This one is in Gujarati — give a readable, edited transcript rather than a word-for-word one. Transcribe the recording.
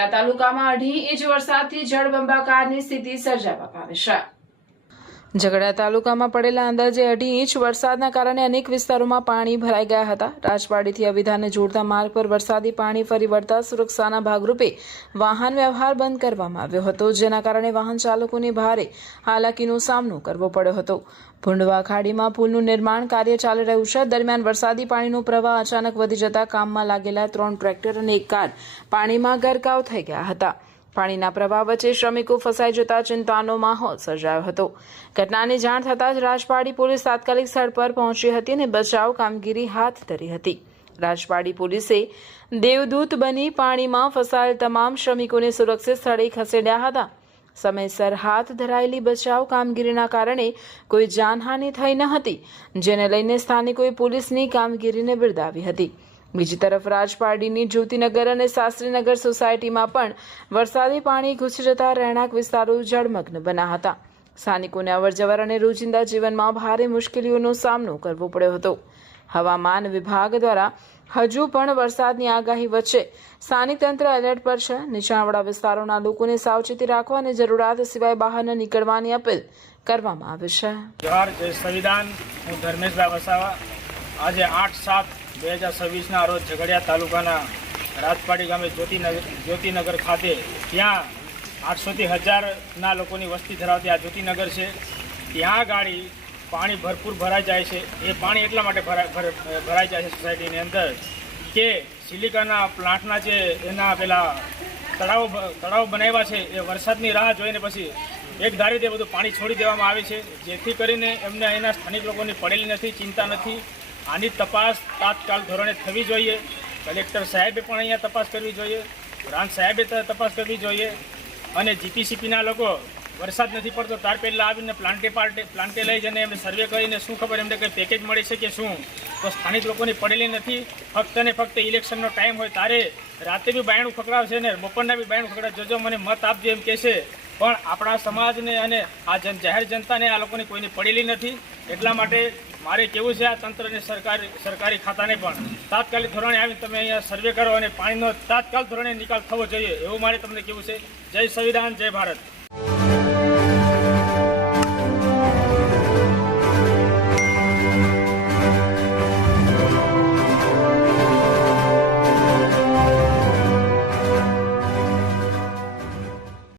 ઝઘડા તાલુકામાં 2.5 ઇંચ વરસાદથી જળબંબાકારની સ્થિતિ સર્જાવા પામી છે। ઝઘડા તાલુકામાં પડેલા અંદાજે 2.5 ઇંચ વરસાદના કારણે અનેક વિસ્તારોમાં પાણી ભરાઈ ગયા હતા। રાજપાડીથી અવિધાને જોડતા માર્ગ પર વરસાદી પાણી ફરી વળતા સુરક્ષાના ભાગરૂપે વાહન વ્યવહાર બંધ કરવામાં આવ્યો હતો, જેના કારણે વાહન ચાલકોને ભારે હાલાકીનો સામનો કરવો પડ્યો હતો। ભૂંડવા ખાડીમાં પુલનું નિર્માણ કાર્ય ચાલી રહ્યું છે। દરમિયાન વરસાદી પાણીનો પ્રવાહ અચાનક વધી જતા કામમાં લાગેલા 3 ટ્રેક્ટર અને 1 કાર પાણીમાં ગરકાવ થઈ ગયા હતા। પાણીના પ્રવાહ વચ્ચે શ્રમિકો ફસાઈ જતા ચિંતાનો માહોલ સર્જાયો હતો। ઘટનાની જાણ થતાં જ રાજપાડી પોલીસ તાત્કાલિક સ્થળ પર પહોંચી હતી અને બચાવ કામગીરી હાથ ધરી હતી। રાજપાડી પોલીસે દેવદૂત બની પાણીમાં ફસાયેલ તમામ શ્રમિકોને સુરક્ષિત સ્થળે ખસેડ્યા હતા। સમયસર હાથ ધરાયેલી બચાવ કામગીરીના કારણે કોઈ જાનહાનિ થઈ ન હતી, જેને લઈને સ્થાનિકોએ પોલીસની કામગીરીને બિરદાવી હતી। બીજી તરફ રાજપાડીની જ્યોતિનગર અને શાસ્ત્રીનગર સોસાયટીમાં પણ વરસાદી પાણી ઘૂસી જતા રહેણાંક વિસ્તારો જળમગ્ન બન્યા હતા। સ્થાનિકોને અવરજવર અને રોજિંદા જીવનમાં ભારે મુશ્કેલીઓનો સામનો કરવો પડ્યો હતો। હવામાન વિભાગ દ્વારા હજુ પણ વરસાદની આગાહી વચ્ચે સ્થાનિક તંત્ર એલર્ટ પર છે। નીચાણવાળા વિસ્તારોના લોકોને સાવચેતી રાખવા અને જરૂરિયાત સિવાય બહાર ન નીકળવાની અપીલ કરવામાં આવી છે। જોહાર, જય સંવિધાન। હું ધર્મેશભાઈ વસાવા। આજે 8/7/2026ના રોજ ઝઘડિયા તાલુકાના રાજપાડી ગામે જ્યોતિનગર ખાતે ત્યાં 800થી 1000ના લોકોની વસ્તી ધરાવતી આ જ્યોતિનગર છે। ત્યાં ગાડી પાણી ભરપૂર ભરાઈ જાય છે। એ પાણી એટલા માટે ભરાઈ જાય છે સોસાયટીની અંદર કે સિલિકાના પ્લાન્ટના જે એના પેલા તળાવ બનાવ્યા છે એ વરસાદની રાહ જોઈને પછી એક ધારે તે બધું પાણી છોડી દેવામાં આવે છે, જેથી કરીને એમને અહીંના સ્થાનિક લોકોની પડેલી નથી, ચિંતા નથી। આની તપાસ તાત્કાલિક ધોરણે થવી જોઈએ। કલેક્ટર સાહેબે પણ અહીંયા તપાસ કરવી જોઈએ, પ્રાંત સાહેબે તપાસ કરવી જોઈએ અને જીપીસીપીના લોકો વરસાદ નથી પડતો ત્યાર પહેલાં આવીને પ્લાન્ટે લઈ જઈને એમને સર્વે કરીને શું ખબર એમને કંઈ પેકેજ મળે છે કે શું, તો સ્થાનિક લોકોની પડેલી નથી। ફક્ત ને ફક્ત ઇલેક્શનનો ટાઈમ હોય ત્યારે રાતે બી બાયણું ખકડાવશે ને બપોરના બી બાયણું ખકડાવ, જોજો મને મત આપજો એમ કહેશે, પણ આપણા સમાજને અને આ જાહેર જનતાને આ લોકોની કોઈની પડેલી નથી। એટલા માટે મારે કેવું છે આ તંત્રને સરકારી ખાતાને પણ તાત્કાલિક ધોરણે આવીને તમે અહીંયા સર્વે કરો અને પાણીનો તાત્કાલિક ધોરણે નિકાલ થવો જોઈએ એવું મારે તમને કેવું છે। જય સંવિધાન, જય ભારત।